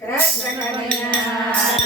કૃષ્ણ કનૈયા